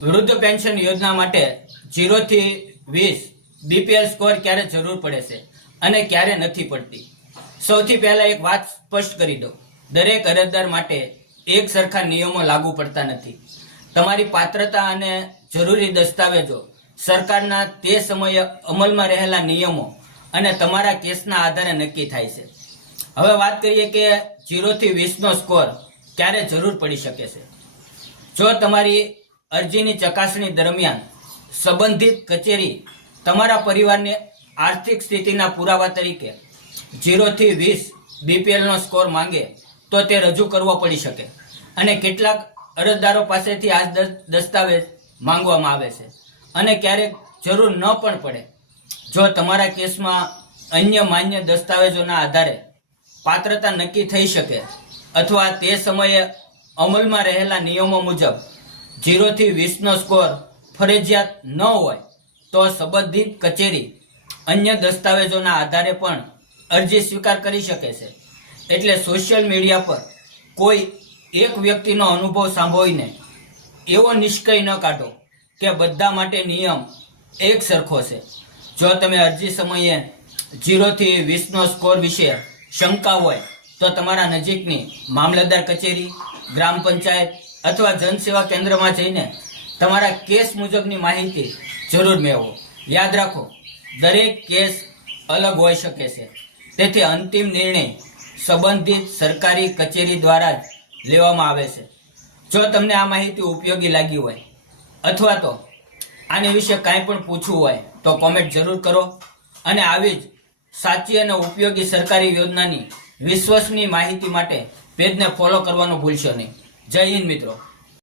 વૃદ્ધ પેન્શન યોજના માટે 0 થી 20 બીપીએલ સ્કોર ક્યારે જરૂર પડે છે અને ક્યારે નથી પડતી? સૌથી પહેલા એક વાત સ્પષ્ટ કરી દઉં, દરેક અરજદાર માટે એક સરખા નિયમો લાગુ પડતા નથી. તમારી પાત્રતા અને જરૂરી દસ્તાવેજો સરકારના તે સમયે અમલમાં રહેલા નિયમો અને તમારા કેસના આધારે નક્કી થાય છે. હવે વાત કરીએ કે 0 થી 20 નો સ્કોર ક્યારે જરૂર પડી શકે છે. જો તમારી અરજીની ચકાસણી દરમિયાન સંબંધિત કચેરી તમારા પરિવારની આર્થિક સ્થિતિના પુરાવા તરીકે 0 થી 20 બીપીએલ નો સ્કોર માંગે તો તે રજૂ કરવો પડી શકે અને કેટલાક અરજદારો પાસેથી આ દસ્તાવેજ માંગવામાં આવે છે અને ક્યારેક જરૂર ન પણ પડે. જો તમારા કેસમાં અન્ય માન્ય દસ્તાવેજોના આધારે પાત્રતા નક્કી થઈ શકે અથવા તે સમયે અમલમાં રહેલા નિયમો મુજબ 0 થી 20 નો સ્કોર ફરજિયાત ન હોય તો સંબંધિત કચેરી અન્ય દસ્તાવેજોના આધારે પણ અરજી સ્વીકાર કરી શકે છે. એટલે સોશિયલ મીડિયા પર કોઈ એક વ્યક્તિનો અનુભવ સાંભળીને એવો નિષ્કર્ષ ન કાઢો કે બધા માટે નિયમ એક સરખો છે. જો તમે અરજી સમયે 0 થી 20 નો સ્કોર વિશે શંકા હોય તો તમારા નજીકની મામલતદાર કચેરી, ગ્રામ પંચાયત અથવા જનસેવા કેન્દ્રમાં જઈને તમારા કેસ મુજબની માહિતી જરૂર મેળવો. યાદ રાખો, દરેક કેસ અલગ હોઈ શકે છે, તેથી અંતિમ નિર્ણય સંબંધિત સરકારી કચેરી દ્વારા જ લેવામાં આવે છે. જો તમને આ માહિતી ઉપયોગી લાગી હોય અથવા તો આની વિશે કાંઈ પણ પૂછવું હોય તો કોમેન્ટ જરૂર કરો અને આવી જ સાચી અને ઉપયોગી સરકારી યોજનાની વિશ્વસનીય માહિતી માટે પેજને ફોલો કરવાનું ભૂલશો નહીં. જય હિન્દ મિત્રો.